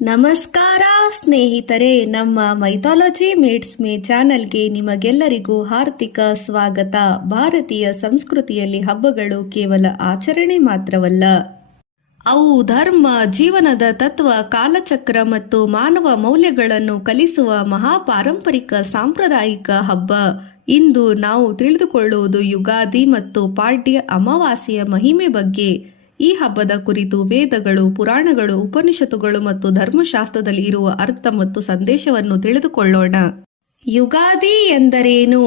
ನಮಸ್ಕಾರ ಸ್ನೇಹಿತರೆ, ನಮ್ಮ ಮೈಥಾಲಜಿ ಮೀಟ್ಸ್ ಮೀ ಚಾನೆಲ್ಗೆ ನಿಮಗೆಲ್ಲರಿಗೂ ಹಾರ್ದಿಕ ಸ್ವಾಗತ. ಭಾರತೀಯ ಸಂಸ್ಕೃತಿಯಲ್ಲಿ ಹಬ್ಬಗಳು ಕೇವಲ ಆಚರಣೆ ಮಾತ್ರವಲ್ಲ, ಅವು ಧರ್ಮ, ಜೀವನದ ತತ್ವ, ಕಾಲಚಕ್ರ ಮತ್ತು ಮಾನವ ಮೌಲ್ಯಗಳನ್ನು ಕಲಿಸುವ ಮಹಾಪಾರಂಪರಿಕ ಸಾಂಪ್ರದಾಯಿಕ ಹಬ್ಬ. ಇಂದು ನಾವು ತಿಳಿದುಕೊಳ್ಳುವುದು ಯುಗಾದಿ ಮತ್ತು ಪಾಡ್ಯ ಅಮಾವಾಸ್ಯೆಯ ಮಹಿಮೆ ಬಗ್ಗೆ. ಈ ಹಬ್ಬದ ಕುರಿತು ವೇದಗಳು, ಪುರಾಣಗಳು, ಉಪನಿಷತ್ತುಗಳು ಮತ್ತು ಧರ್ಮಶಾಸ್ತ್ರದಲ್ಲಿ ಇರುವ ಅರ್ಥ ಮತ್ತು ಸಂದೇಶವನ್ನು ತಿಳಿದುಕೊಳ್ಳೋಣ. ಯುಗಾದಿ ಎಂದರೇನು?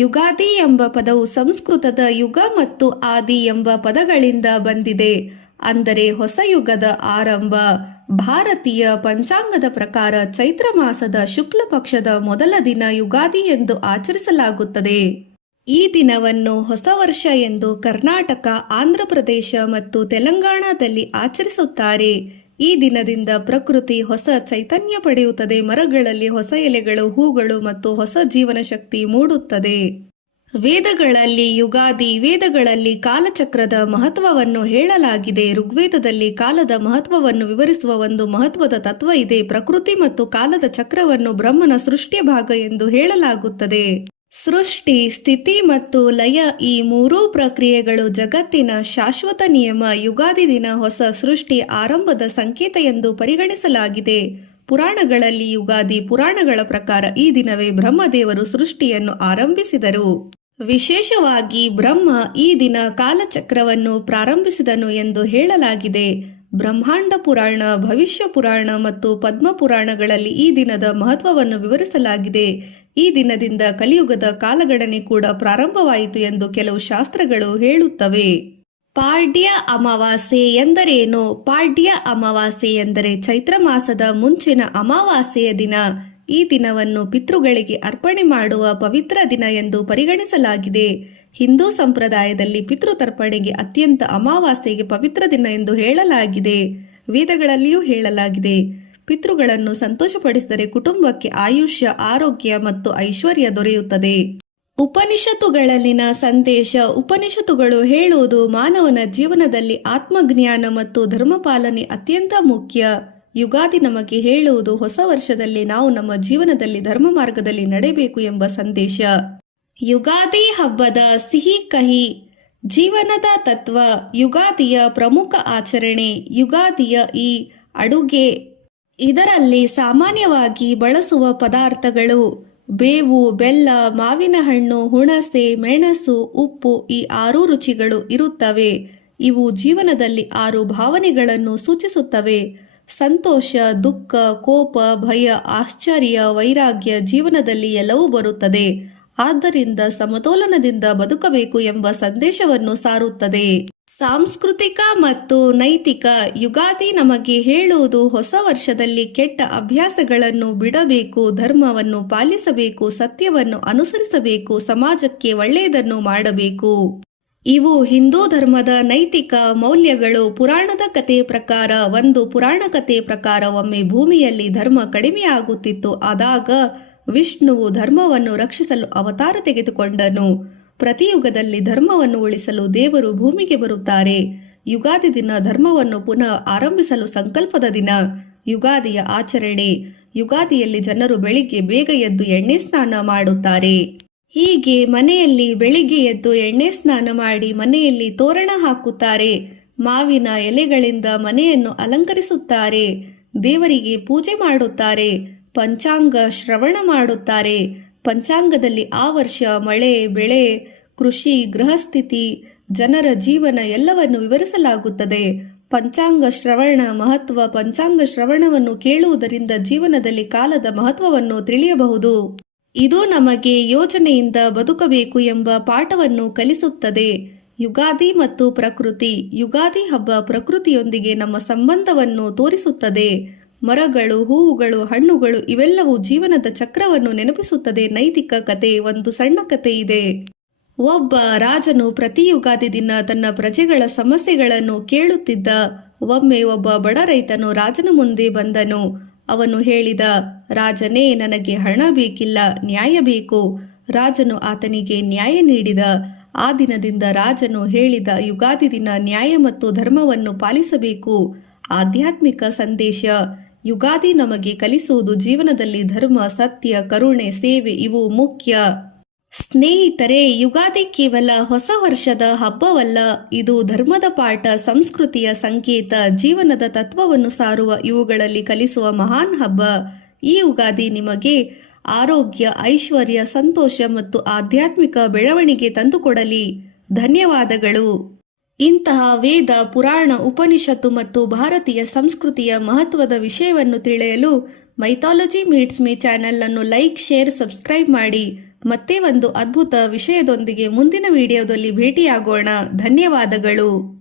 ಯುಗಾದಿ ಎಂಬ ಪದವು ಸಂಸ್ಕೃತದ ಯುಗ ಮತ್ತು ಆದಿ ಎಂಬ ಪದಗಳಿಂದ ಬಂದಿದೆ, ಅಂದರೆ ಹೊಸ ಯುಗದ ಆರಂಭ. ಭಾರತೀಯ ಪಂಚಾಂಗದ ಪ್ರಕಾರ ಚೈತ್ರ ಮಾಸದ ಶುಕ್ಲ ಪಕ್ಷದ ಮೊದಲ ದಿನ ಯುಗಾದಿ ಎಂದು ಆಚರಿಸಲಾಗುತ್ತದೆ. ಈ ದಿನವನ್ನು ಹೊಸ ವರ್ಷ ಎಂದು ಕರ್ನಾಟಕ, ಆಂಧ್ರಪ್ರದೇಶ ಮತ್ತು ತೆಲಂಗಾಣದಲ್ಲಿ ಆಚರಿಸುತ್ತಾರೆ. ಈ ದಿನದಿಂದ ಪ್ರಕೃತಿ ಹೊಸ ಚೈತನ್ಯ ಪಡೆಯುತ್ತದೆ, ಮರಗಳಲ್ಲಿ ಹೊಸ ಎಲೆಗಳು, ಹೂಗಳು ಮತ್ತು ಹೊಸ ಜೀವನ ಶಕ್ತಿ ಮೂಡುತ್ತದೆ. ವೇದಗಳಲ್ಲಿ ವೇದಗಳಲ್ಲಿ ಕಾಲಚಕ್ರದ ಮಹತ್ವವನ್ನು ಹೇಳಲಾಗಿದೆ. ಋಗ್ವೇದದಲ್ಲಿ ಕಾಲದ ಮಹತ್ವವನ್ನು ವಿವರಿಸುವ ಒಂದು ಮಹತ್ವದ ತತ್ವ ಇದೆ. ಪ್ರಕೃತಿ ಮತ್ತು ಕಾಲದ ಚಕ್ರವನ್ನು ಬ್ರಹ್ಮನ ಸೃಷ್ಟಿಯ ಭಾಗ ಎಂದು ಹೇಳಲಾಗುತ್ತದೆ. ಸೃಷ್ಟಿ, ಸ್ಥಿತಿ ಮತ್ತು ಲಯ ಈ ಮೂರೂ ಪ್ರಕ್ರಿಯೆಗಳು ಜಗತ್ತಿನ ಶಾಶ್ವತ ನಿಯಮ. ಯುಗಾದಿ ದಿನ ಹೊಸ ಸೃಷ್ಟಿ ಆರಂಭದ ಸಂಕೇತ ಎಂದು ಪರಿಗಣಿಸಲಾಗಿದೆ. ಪುರಾಣಗಳಲ್ಲಿ ಯುಗಾದಿ ಪುರಾಣಗಳ ಪ್ರಕಾರ ಈ ದಿನವೇ ಬ್ರಹ್ಮದೇವರು ಸೃಷ್ಟಿಯನ್ನು ಆರಂಭಿಸಿದರು. ವಿಶೇಷವಾಗಿ ಬ್ರಹ್ಮ ಈ ದಿನ ಕಾಲಚಕ್ರವನ್ನು ಪ್ರಾರಂಭಿಸಿದನು ಎಂದು ಹೇಳಲಾಗಿದೆ. ಬ್ರಹ್ಮಾಂಡ ಪುರಾಣ, ಭವಿಷ್ಯ ಪುರಾಣ ಮತ್ತು ಪದ್ಮ ಪುರಾಣಗಳಲ್ಲಿ ಈ ದಿನದ ಮಹತ್ವವನ್ನು ವಿವರಿಸಲಾಗಿದೆ. ಈ ದಿನದಿಂದ ಕಲಿಯುಗದ ಕಾಲಗಣನೆ ಕೂಡ ಪ್ರಾರಂಭವಾಯಿತು ಎಂದು ಕೆಲವು ಶಾಸ್ತ್ರಗಳು ಹೇಳುತ್ತವೆ. ಪಾಡ್ಯ ಅಮಾವಾಸ್ಯೆ ಎಂದರೇನು? ಪಾಡ್ಯ ಅಮಾವಾಸ್ಯೆ ಎಂದರೆ ಚೈತ್ರ ಮಾಸದ ಮುಂಚಿನ ಅಮಾವಾಸ್ಯೆಯ ದಿನ. ಈ ದಿನವನ್ನು ಪಿತೃಗಳಿಗೆ ಅರ್ಪಣೆ ಮಾಡುವ ಪವಿತ್ರ ದಿನ ಎಂದು ಪರಿಗಣಿಸಲಾಗಿದೆ. ಹಿಂದೂ ಸಂಪ್ರದಾಯದಲ್ಲಿ ಪಿತೃತರ್ಪಣೆಗೆ ಅತ್ಯಂತ ಅಮಾವಾಸ್ಯೆಗೆ ಪವಿತ್ರ ದಿನ ಎಂದು ಹೇಳಲಾಗಿದೆ. ವೇದಗಳಲ್ಲಿಯೂ ಹೇಳಲಾಗಿದೆ, ಪಿತೃಗಳನ್ನು ಸಂತೋಷಪಡಿಸಿದರೆ ಕುಟುಂಬಕ್ಕೆ ಆಯುಷ್ಯ, ಆರೋಗ್ಯ ಮತ್ತು ಐಶ್ವರ್ಯ ದೊರೆಯುತ್ತದೆ. ಉಪನಿಷತ್ತುಗಳಲ್ಲಿನ ಸಂದೇಶ. ಉಪನಿಷತ್ತುಗಳು ಹೇಳುವುದು ಮಾನವನ ಜೀವನದಲ್ಲಿ ಆತ್ಮಜ್ಞಾನ ಮತ್ತು ಧರ್ಮಪಾಲನೆ ಅತ್ಯಂತ ಮುಖ್ಯ. ಯುಗಾದಿ ನಮಗೆ ಹೇಳುವುದು ಹೊಸ ವರ್ಷದಲ್ಲಿ ನಾವು ನಮ್ಮ ಜೀವನದಲ್ಲಿ ಧರ್ಮ ಮಾರ್ಗದಲ್ಲಿ ನಡೆಯಬೇಕು ಎಂಬ ಸಂದೇಶ. ಯುಗಾದಿ ಹಬ್ಬದ ಸಿಹಿ ಕಹಿ. ಜೀವನದ ತತ್ವ. ಯುಗಾದಿಯ ಪ್ರಮುಖ ಆಚರಣೆ. ಯುಗಾದಿಯ ಈ ಅಡುಗೆ. ಇದರಲ್ಲಿ ಸಾಮಾನ್ಯವಾಗಿ ಬಳಸುವ ಪದಾರ್ಥಗಳು ಬೇವು, ಬೆಲ್ಲ, ಮಾವಿನ ಹಣ್ಣು, ಹುಣಸೆ, ಮೆಣಸು, ಉಪ್ಪು ಈ 6 ರುಚಿಗಳು ಇರುತ್ತವೆ. ಇವು ಜೀವನದಲ್ಲಿ 6 ಭಾವನೆಗಳನ್ನು ಸೂಚಿಸುತ್ತವೆ: ಸಂತೋಷ, ದುಃಖ, ಕೋಪ, ಭಯ, ಆಶ್ಚರ್ಯ, ವೈರಾಗ್ಯ. ಜೀವನದಲ್ಲಿ ಎಲ್ಲವೂ ಬರುತ್ತದೆ, ಆದ್ದರಿಂದ ಸಮತೋಲನದಿಂದ ಬದುಕಬೇಕು ಎಂಬ ಸಂದೇಶವನ್ನು ಸಾರುತ್ತದೆ. ಸಾಂಸ್ಕೃತಿಕ ಮತ್ತು ನೈತಿಕ. ಯುಗಾದಿ ನಮಗೆ ಹೇಳುವುದು ಹೊಸ ವರ್ಷದಲ್ಲಿ ಕೆಟ್ಟ ಅಭ್ಯಾಸಗಳನ್ನು ಬಿಡಬೇಕು, ಧರ್ಮವನ್ನು ಪಾಲಿಸಬೇಕು, ಸತ್ಯವನ್ನು ಅನುಸರಿಸಬೇಕು, ಸಮಾಜಕ್ಕೆ ಒಳ್ಳೆಯದನ್ನು ಮಾಡಬೇಕು. ಇವು ಹಿಂದೂ ಧರ್ಮದ ನೈತಿಕ ಮೌಲ್ಯಗಳು. ಪುರಾಣದ ಕಥೆ ಪ್ರಕಾರ. ಒಂದು ಪುರಾಣ ಕಥೆ ಪ್ರಕಾರ ಒಮ್ಮೆ ಭೂಮಿಯಲ್ಲಿ ಧರ್ಮ ಕಡಿಮೆಯಾಗುತ್ತಿತ್ತು. ಆದಾಗ ವಿಷ್ಣುವು ಧರ್ಮವನ್ನು ರಕ್ಷಿಸಲು ಅವತಾರ ತೆಗೆದುಕೊಂಡನು. ಪ್ರತಿಯುಗದಲ್ಲಿ ಧರ್ಮವನ್ನು ಉಳಿಸಲು ದೇವರು ಭೂಮಿಗೆ ಬರುತ್ತಾರೆ. ಯುಗಾದಿ ದಿನ ಧರ್ಮವನ್ನು ಪುನಃ ಆರಂಭಿಸಲು ಸಂಕಲ್ಪದ ದಿನ. ಯುಗಾದಿಯ ಆಚರಣೆ. ಯುಗಾದಿಯಲ್ಲಿ ಜನರು ಬೆಳಿಗ್ಗೆ ಬೇಗ ಎದ್ದು ಎಣ್ಣೆ ಸ್ನಾನ ಮಾಡುತ್ತಾರೆ. ಹೀಗೆ ಮನೆಯಲ್ಲಿ ಬೆಳಿಗ್ಗೆ ಎದ್ದು ಎಣ್ಣೆ ಸ್ನಾನ ಮಾಡಿ ಮನೆಯಲ್ಲಿ ತೋರಣ ಹಾಕುತ್ತಾರೆ. ಮಾವಿನ ಎಲೆಗಳಿಂದ ಮನೆಯನ್ನು ಅಲಂಕರಿಸುತ್ತಾರೆ. ದೇವರಿಗೆ ಪೂಜೆ ಮಾಡುತ್ತಾರೆ. ಪಂಚಾಂಗ ಶ್ರವಣ ಮಾಡುತ್ತಾರೆ. ಪಂಚಾಂಗದಲ್ಲಿ ಆ ವರ್ಷ ಮಳೆ, ಬೆಳೆ, ಕೃಷಿ, ಗೃಹಸ್ಥಿತಿ, ಜನರ ಜೀವನ ಎಲ್ಲವನ್ನು ವಿವರಿಸಲಾಗುತ್ತದೆ. ಪಂಚಾಂಗ ಶ್ರವಣ ಮಹತ್ವ. ಪಂಚಾಂಗ ಶ್ರವಣವನ್ನು ಕೇಳುವುದರಿಂದ ಜೀವನದಲ್ಲಿ ಕಾಲದ ಮಹತ್ವವನ್ನು ತಿಳಿಯಬಹುದು. ಇದು ನಮಗೆ ಯೋಚನೆಯಿಂದ ಬದುಕಬೇಕು ಎಂಬ ಪಾಠವನ್ನು ಕಲಿಸುತ್ತದೆ. ಯುಗಾದಿ ಮತ್ತು ಪ್ರಕೃತಿ. ಯುಗಾದಿ ಹಬ್ಬ ಪ್ರಕೃತಿಯೊಂದಿಗೆ ನಮ್ಮ ಸಂಬಂಧವನ್ನು ತೋರಿಸುತ್ತದೆ. ಮರಗಳು, ಹೂವುಗಳು, ಹಣ್ಣುಗಳು ಇವೆಲ್ಲವೂ ಜೀವನದ ಚಕ್ರವನ್ನು ನೆನಪಿಸುತ್ತದೆ. ನೈತಿಕ ಕತೆ. ಒಂದು ಸಣ್ಣ ಕತೆ ಇದೆ. ಒಬ್ಬ ರಾಜನು ಪ್ರತಿ ಯುಗಾದಿ ದಿನ ತನ್ನ ಪ್ರಜೆಗಳ ಸಮಸ್ಯೆಗಳನ್ನು ಕೇಳುತ್ತಿದ್ದ. ಒಮ್ಮೆ ಒಬ್ಬ ಬಡ ರೈತನು ರಾಜನ ಮುಂದೆ ಬಂದನು. ಅವನು ಹೇಳಿದ, ರಾಜನೇ, ನನಗೆ ಹಣ ಬೇಕಿಲ್ಲ, ನ್ಯಾಯ ಬೇಕು. ರಾಜನು ಆತನಿಗೆ ನ್ಯಾಯ ನೀಡಿದ. ಆ ದಿನದಿಂದ ರಾಜನು ಹೇಳಿದ, ಯುಗಾದಿ ದಿನ ನ್ಯಾಯ ಮತ್ತು ಧರ್ಮವನ್ನು ಪಾಲಿಸಬೇಕು. ಆಧ್ಯಾತ್ಮಿಕ ಸಂದೇಶ. ಯುಗಾದಿ ನಮಗೆ ಕಲಿಸುವುದು ಜೀವನದಲ್ಲಿ ಧರ್ಮ, ಸತ್ಯ, ಕರುಣೆ, ಸೇವೆ ಇವು ಮುಖ್ಯ. ಸ್ನೇಹಿತರೆ, ಯುಗಾದಿ ಕೇವಲ ಹೊಸ ವರ್ಷದ ಹಬ್ಬವಲ್ಲ, ಇದು ಧರ್ಮದ ಪಾಠ, ಸಂಸ್ಕೃತಿಯ ಸಂಕೇತ, ಜೀವನದ ತತ್ವವನ್ನು ಸಾರುವ ಇವುಗಳಲ್ಲಿ ಕಲಿಸುವ ಮಹಾನ್ ಹಬ್ಬ. ಈ ಯುಗಾದಿ ನಿಮಗೆ ಆರೋಗ್ಯ, ಐಶ್ವರ್ಯ, ಸಂತೋಷ ಮತ್ತು ಆಧ್ಯಾತ್ಮಿಕ ಬೆಳವಣಿಗೆ ತಂದುಕೊಡಲಿ. ಧನ್ಯವಾದಗಳು. ಇಂತಹ ವೇದ, ಪುರಾಣ, ಉಪನಿಷತ್ತು ಮತ್ತು ಭಾರತೀಯ ಸಂಸ್ಕೃತಿಯ ಮಹತ್ವದ ವಿಷಯವನ್ನು ತಿಳಿಯಲು ಮೈಥಾಲಜಿ ಮೀಟ್ಸ್ ಮೀ ಚಾನೆಲ್ ಅನ್ನು ಲೈಕ್, ಶೇರ್, ಸಬ್ಸ್ಕ್ರೈಬ್ ಮಾಡಿ. ಮತ್ತೆ ಒಂದು ಅದ್ಭುತ ವಿಷಯದೊಂದಿಗೆ ಮುಂದಿನ ವಿಡಿಯೋದಲ್ಲಿ ಭೇಟಿಯಾಗೋಣ. ಧನ್ಯವಾದಗಳು.